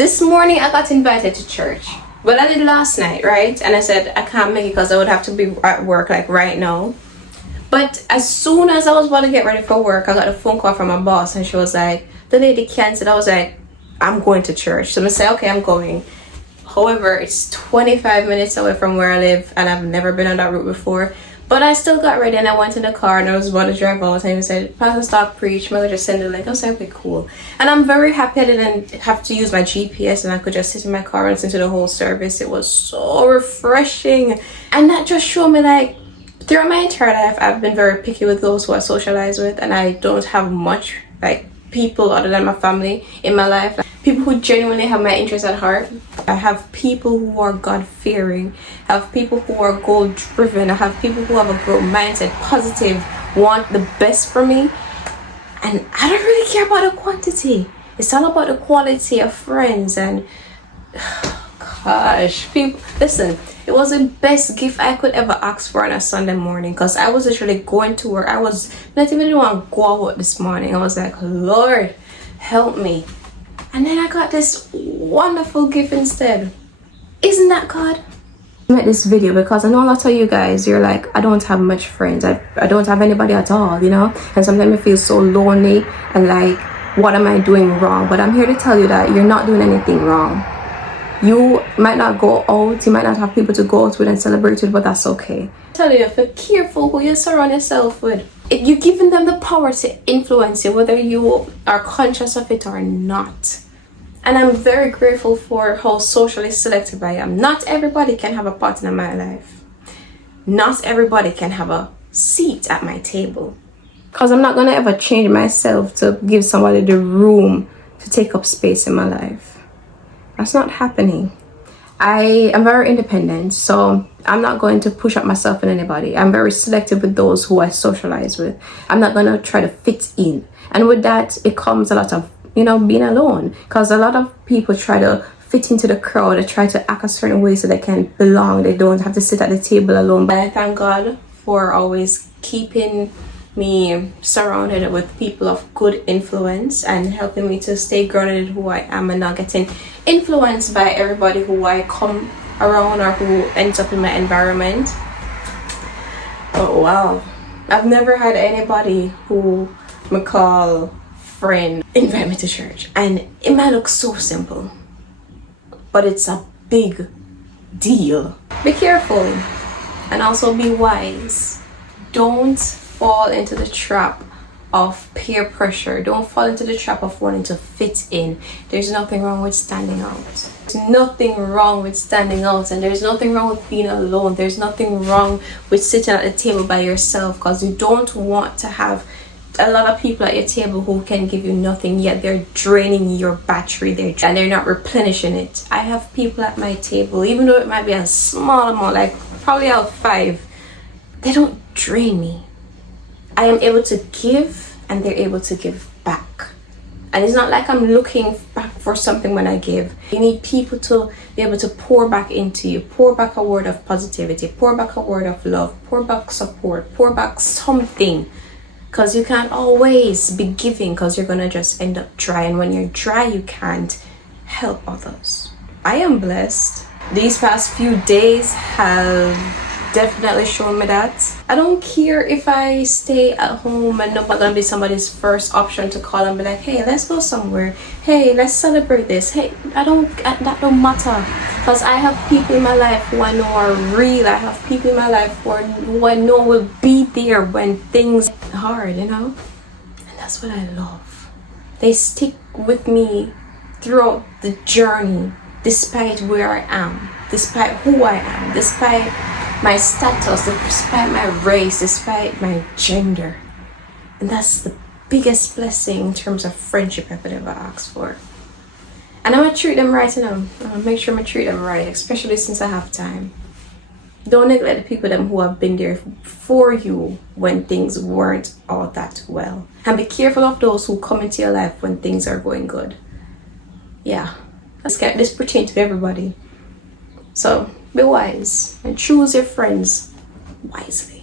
This morning I got invited to church. Well, I did last night, right? And I said I can't make it because I would have to be at work like right now. But as soon as I was about to get ready for work, I got a phone call from my boss and she was like, the lady canceled. I was like, I'm going to church. So I said, okay, I'm going. However, it's 25 minutes away from where I live and I've never been on that route before. But I still got ready and I went in the car and I was about to drive out and he said, Pastor, stop preach. Maybe just send the link. I was like, okay, cool. And I'm very happy I didn't have to use my GPS and I could just sit in my car and listen to the whole service. It was so refreshing. And that just showed me like, throughout my entire life, I've been very picky with those who I socialize with and I don't have much like people other than my family in my life. People who genuinely have my interests at heart. I have people who are God-fearing. I have people who are goal-driven. I have people who have a growth mindset, positive, want the best for me. And I don't really care about the quantity. It's all about the quality of friends. And gosh, people, listen, it was the best gift I could ever ask for on a Sunday morning because I was literally going to work. I was not even want to go out this morning. I was like, Lord, help me. And then I got this wonderful gift instead. Isn't that God? I made this video because I know a lot of you guys, you're like, I don't have much friends. I don't have anybody at all, you know? And sometimes I feel so lonely and like, what am I doing wrong? But I'm here to tell you that you're not doing anything wrong. You might not go out, you might not have people to go out with and celebrate with, but that's okay. I tell you, if you're careful who you surround yourself with, you're giving them the power to influence you, whether you are conscious of it or not. And I'm very grateful for how socially selective I am. Not everybody can have a partner in my life. Not everybody can have a seat at my table. Because I'm not going to ever change myself to give somebody the room to take up space in my life. That's not happening. I am very independent, so I'm not going to push up myself in anybody. I'm very selective with those who I socialize with. I'm not going to try to fit in. And with that, it comes a lot of, being alone. Because a lot of people try to fit into the crowd. They try to act a certain way so they can belong. They don't have to sit at the table alone. But I thank God for always keeping me surrounded with people of good influence and helping me to stay grounded in who I am and not getting influenced by everybody who I come around or who ends up in my environment. Oh wow, I've never had anybody who I call friend invite me to church, and it might look so simple, but it's a big deal. Be careful and also be wise. Don't fall into the trap of peer pressure. Don't fall into the trap of wanting to fit in. There's nothing wrong with standing out. There's nothing wrong with standing out, and there's nothing wrong with being alone. There's nothing wrong with sitting at the table by yourself, because you don't want to have a lot of people at your table who can give you nothing, yet they're draining your battery and they're not replenishing it. I have people at my table, even though it might be a small amount, like probably out 5, they don't drain me. I am able to give and they're able to give back. And it's not like I'm looking back for something when I give. You need people to be able to pour back into you, pour back a word of positivity, pour back a word of love, pour back support, pour back something. Because you can't always be giving, because you're going to just end up dry. And when you're dry, you can't help others. I am blessed. These past few days have definitely shown me that. I don't care if I stay at home and I'm not gonna be somebody's first option to call and be like, hey, let's go somewhere, hey, let's celebrate this, hey, that don't matter, because I have people in my life who I know are real. I have people in my life who I know will be there when things are hard, and that's what I love. They stick with me throughout the journey, despite where I am, despite who I am, despite my status, despite my race, despite my gender. And that's the biggest blessing in terms of friendship I could ever ask for. And I'm gonna treat them right, I'm gonna make sure I treat them right, especially since I have time. Don't neglect the people who have been there for you when things weren't all that well. And be careful of those who come into your life when things are going good. Yeah, this pertains to everybody. So be wise and choose your friends wisely.